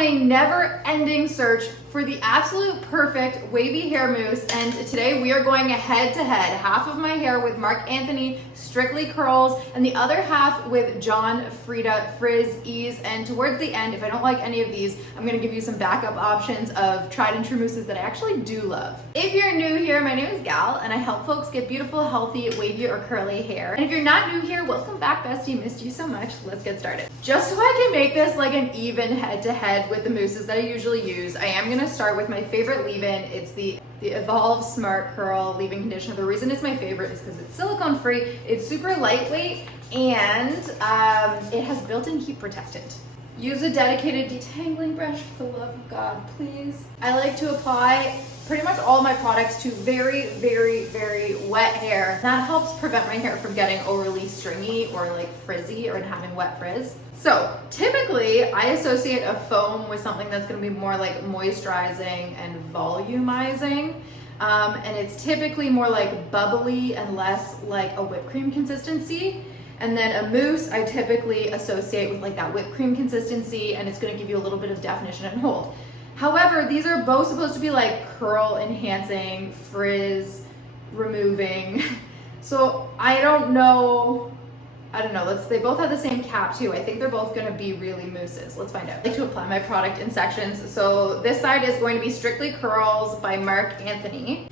on a never-ending search for the absolute perfect wavy hair mousse, and today we are going head to head. Half of my hair with Marc Anthony Strictly Curls, and the other half with John Frieda Frizz Ease. And towards the end, if I don't like any of these, I'm gonna give you some backup options of tried and true mousses that I actually do love. If you're new here, my name is Gal, and I help folks get beautiful, healthy, wavy, or curly hair. And if you're not new here, welcome back, bestie. Missed you so much. Let's get started. Just so I can make this like an even head to head with the mousses that I usually use, I am gonna start with my favorite leave-in. It's the Evolve Smart Curl leave-in conditioner. The reason it's my favorite is because it's silicone free, it's super lightweight, and it has built-in heat protectant. Use a dedicated detangling brush, for the love of God, please. I like to apply pretty much all my products to very, very, very wet hair. That helps prevent my hair from getting overly stringy or like frizzy or having wet frizz. So typically I associate a foam with something that's gonna be more like moisturizing and volumizing. And it's typically more like bubbly and less like a whipped cream consistency. And then a mousse I typically associate with like that whipped cream consistency, and it's gonna give you a little bit of definition and hold. However, these are both supposed to be like curl enhancing, frizz removing. So I don't know, they both have the same cap too. I think they're both gonna be really mousses. Let's find out. I like to apply my product in sections. So this side is going to be Strictly Curls by Marc Anthony.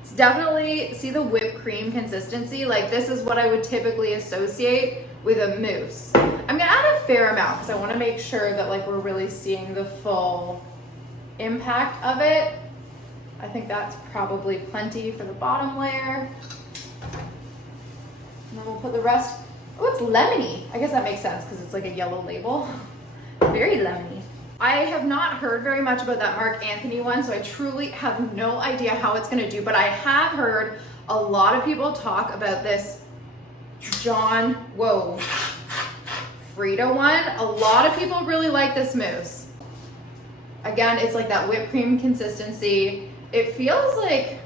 It's definitely, see the whipped cream consistency? Like this is what I would typically associate with a mousse. I'm gonna add a fair amount because I wanna make sure that like we're really seeing the full impact of it. I think that's probably plenty for the bottom layer. And then we'll put the rest. Oh, it's lemony. I guess that makes sense because it's like a yellow label. Very lemony. I have not heard very much about that Marc Anthony one, so I truly have no idea how it's gonna do, but I have heard a lot of people talk about this John Frieda one. A lot of people really like this mousse. Again, it's like that whipped cream consistency. It feels like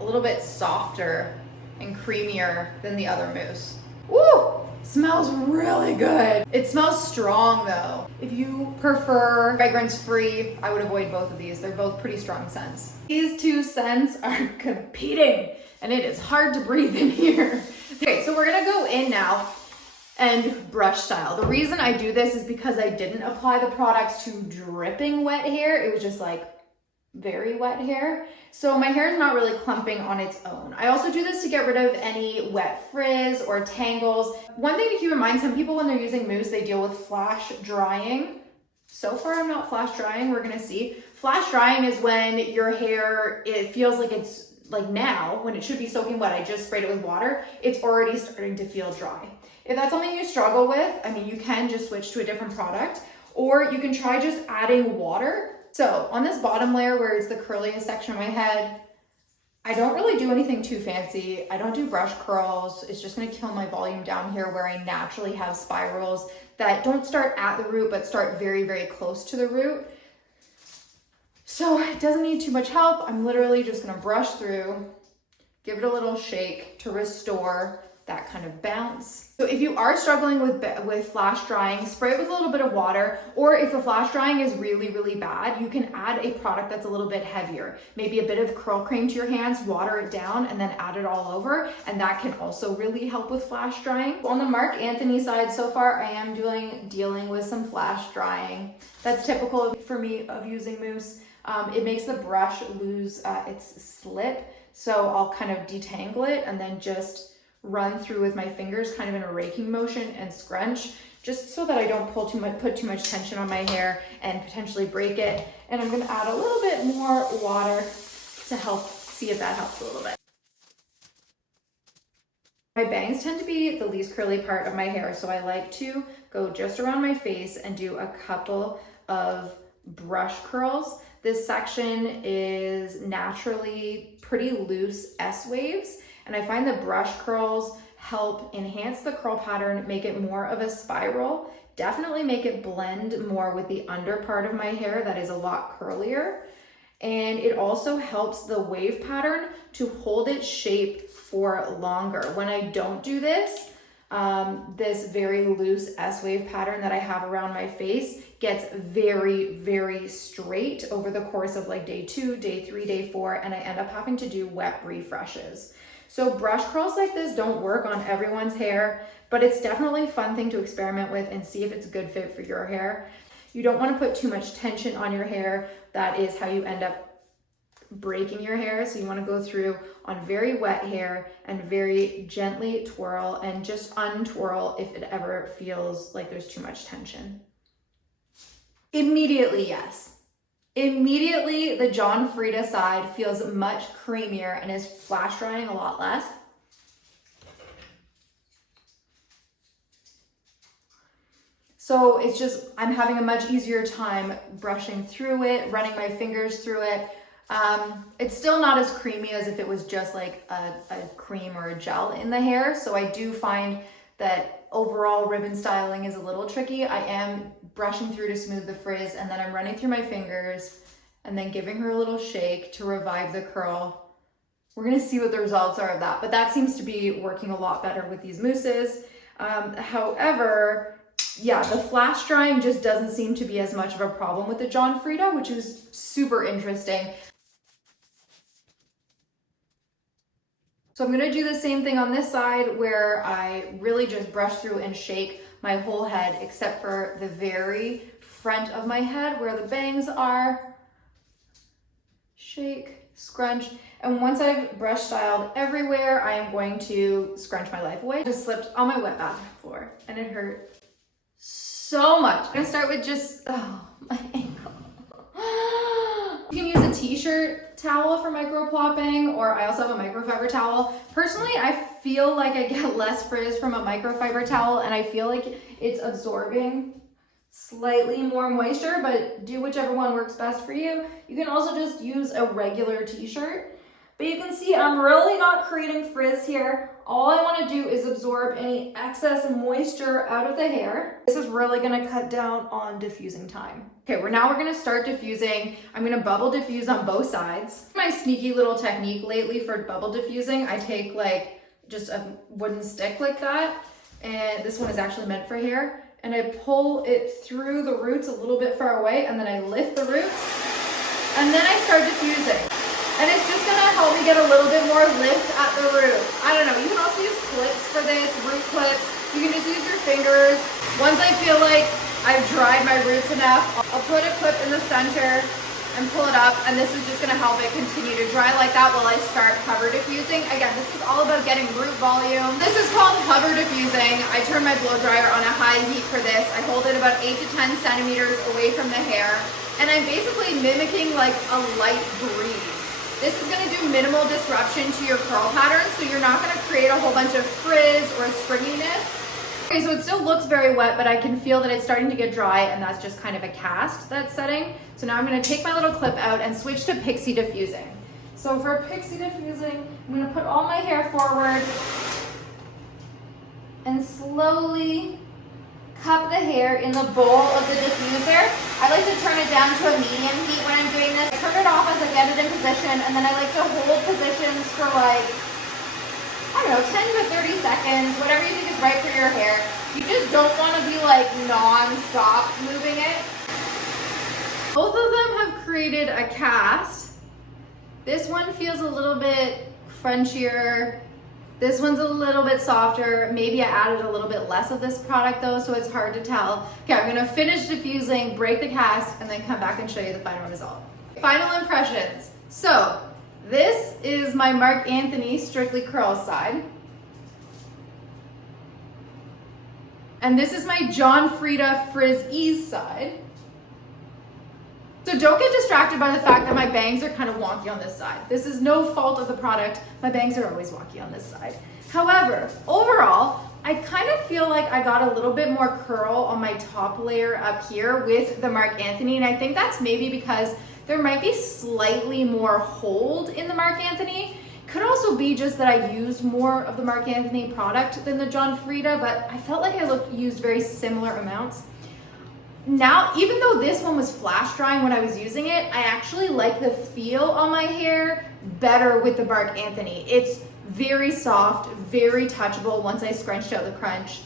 a little bit softer and creamier than the other mousse. Woo! Smells really good. It smells strong though. If you prefer fragrance free, I would avoid both of these. They're both pretty strong scents. These two scents are competing and it is hard to breathe in here. Okay, so we're gonna go in now and brush style. The reason I do this is because I didn't apply the products to dripping wet hair. It was just like very wet hair. So my hair is not really clumping on its own. I also do this to get rid of any wet frizz or tangles. One thing to keep in mind, some people when they're using mousse, they deal with flash drying. So far I'm not flash drying, we're gonna see. Flash drying is when your hair, it feels like it's like now, when it should be soaking wet, I just sprayed it with water, it's already starting to feel dry. If that's something you struggle with, I mean, you can just switch to a different product, or you can try just adding water. So on this bottom layer where it's the curliest section of my head, I don't really do anything too fancy. I don't do brush curls. It's just gonna kill my volume down here where I naturally have spirals that don't start at the root, but start very, very close to the root. So it doesn't need too much help. I'm literally just gonna brush through, give it a little shake to restore that kind of bounce. So if you are struggling with flash drying, spray it with a little bit of water, or if the flash drying is really, really bad, you can add a product that's a little bit heavier. Maybe a bit of curl cream to your hands, water it down, and then add it all over, and that can also really help with flash drying. On the Marc Anthony side, so far I am dealing with some flash drying. That's typical for me of using mousse. It makes the brush lose its slip, so I'll kind of detangle it and then just run through with my fingers kind of in a raking motion and scrunch, just so that I don't put too much tension on my hair and potentially break it. And I'm gonna add a little bit more water to help, see if that helps a little bit. My bangs tend to be the least curly part of my hair, so I like to go just around my face and do a couple of brush curls. This section is naturally pretty loose S waves, and I find the brush curls help enhance the curl pattern, make it more of a spiral, definitely make it blend more with the under part of my hair that is a lot curlier. And it also helps the wave pattern to hold its shape for longer. When I don't do this, this very loose S-wave pattern that I have around my face gets very, very straight over the course of like day 2, day 3, day 4, and I end up having to do wet refreshes. So brush curls like this don't work on everyone's hair, but it's definitely a fun thing to experiment with and see if it's a good fit for your hair. You don't want to put too much tension on your hair. That is how you end up breaking your hair. So you want to go through on very wet hair and very gently twirl and just untwirl if it ever feels like there's too much tension. Immediately, yes. Immediately, the John Frieda side feels much creamier and is flash drying a lot less. So it's just, I'm having a much easier time brushing through it, running my fingers through it. It's still not as creamy as if it was just like a cream or a gel in the hair. So I do find that overall ribbon styling is a little tricky. I am brushing through to smooth the frizz, and then I'm running through my fingers and then giving her a little shake to revive the curl. We're gonna see what the results are of that, but that seems to be working a lot better with these mousses. However, yeah, the flash drying just doesn't seem to be as much of a problem with the John Frieda, which is super interesting. So I'm gonna do the same thing on this side where I really just brush through and shake my whole head except for the very front of my head where the bangs are. Shake, scrunch, and once I've brush styled everywhere, I am going to scrunch my life away. I just slipped on my wet bathroom floor and it hurt so much. I'm gonna start with just, my ankle. You can use a t-shirt towel for micro plopping, or I also have a microfiber towel. Personally, I feel like I get less frizz from a microfiber towel, and I feel like it's absorbing slightly more moisture, but do whichever one works best for you. You can also just use a regular t-shirt. But you can see I'm really not creating frizz here. All I want to do is absorb any excess moisture out of the hair. This is really going to cut down on diffusing time. Okay, now we're going to start diffusing. I'm going to bubble diffuse on both sides. My sneaky little technique lately for bubble diffusing, I take like just a wooden stick like that, and this one is actually meant for hair, and I pull it through the roots a little bit far away, and then I lift the roots, and then I start diffusing. And it's just gonna help me get a little bit more lift at the root. I don't know, you can also use clips for this, root clips. You can just use your fingers. Once I feel like I've dried my roots enough, I'll put a clip in the center and pull it up, and this is just gonna help it continue to dry like that while I start hover diffusing. Again, this is all about getting root volume. This is called hover diffusing. I turn my blow dryer on a high heat for this. I hold it about 8 to 10 centimeters away from the hair, and I'm basically mimicking like a light breeze. This is going to do minimal disruption to your curl pattern, so you're not going to create a whole bunch of frizz or springiness. Okay, so it still looks very wet, but I can feel that it's starting to get dry, and that's just kind of a cast that's setting. So now I'm going to take my little clip out and switch to pixie diffusing. So for pixie diffusing, I'm going to put all my hair forward and slowly cup the hair in the bowl of the diffuser. I like to turn it down to a medium heat when I'm doing this. I turn it off as I get it in position, and then I like to hold positions for like, I don't know, 10 to 30 seconds, whatever you think is right for your hair. You just don't want to be like non-stop moving it. Both of them have created a cast. This one feels a little bit crunchier. This one's a little bit softer. Maybe I added a little bit less of this product though, so it's hard to tell. Okay, I'm gonna finish diffusing, break the cast, and then come back and show you the final result. Final impressions. So, this is my Marc Anthony Strictly Curls side. And this is my John Frieda Frizz Ease side. So don't get distracted by the fact that my bangs are kind of wonky on this side. This is no fault of the product. My bangs are always wonky on this side. However, overall, I kind of feel like I got a little bit more curl on my top layer up here with the Marc Anthony, and I think that's maybe because there might be slightly more hold in the Marc Anthony. Could also be just that I used more of the Marc Anthony product than the John Frieda, but I felt like I used very similar amounts. Now, even though this one was flash drying when I was using it, I actually like the feel on my hair better with the Marc Anthony. It's very soft, very touchable once I scrunched out the crunch.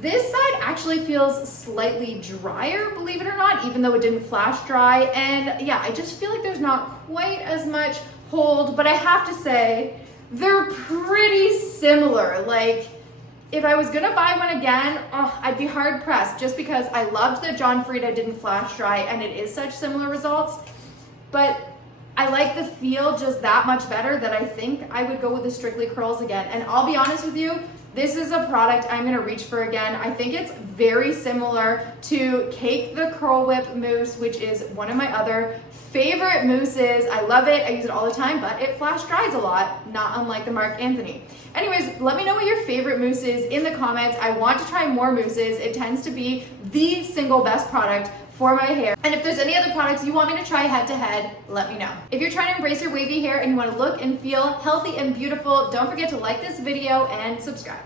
This side actually feels slightly drier, believe it or not, even though it didn't flash dry. And yeah, I just feel like there's not quite as much hold, but I have to say, they're pretty similar. Like, if I was gonna buy one again, I'd be hard pressed, just because I loved that John Frieda didn't flash dry and it is such similar results. But I like the feel just that much better that I think I would go with the Strictly Curls again. And I'll be honest with you, this is a product I'm gonna reach for again. I think it's very similar to Cake the Curl Whip mousse, which is one of my other favorite mousses. I love it, I use it all the time, but it flash dries a lot, not unlike the Marc Anthony. Anyways, let me know what your favorite mousse is in the comments. I want to try more mousses. It tends to be the single best product for my hair. And if there's any other products you want me to try head to head, let me know. If you're trying to embrace your wavy hair and you want to look and feel healthy and beautiful, don't forget to like this video and subscribe.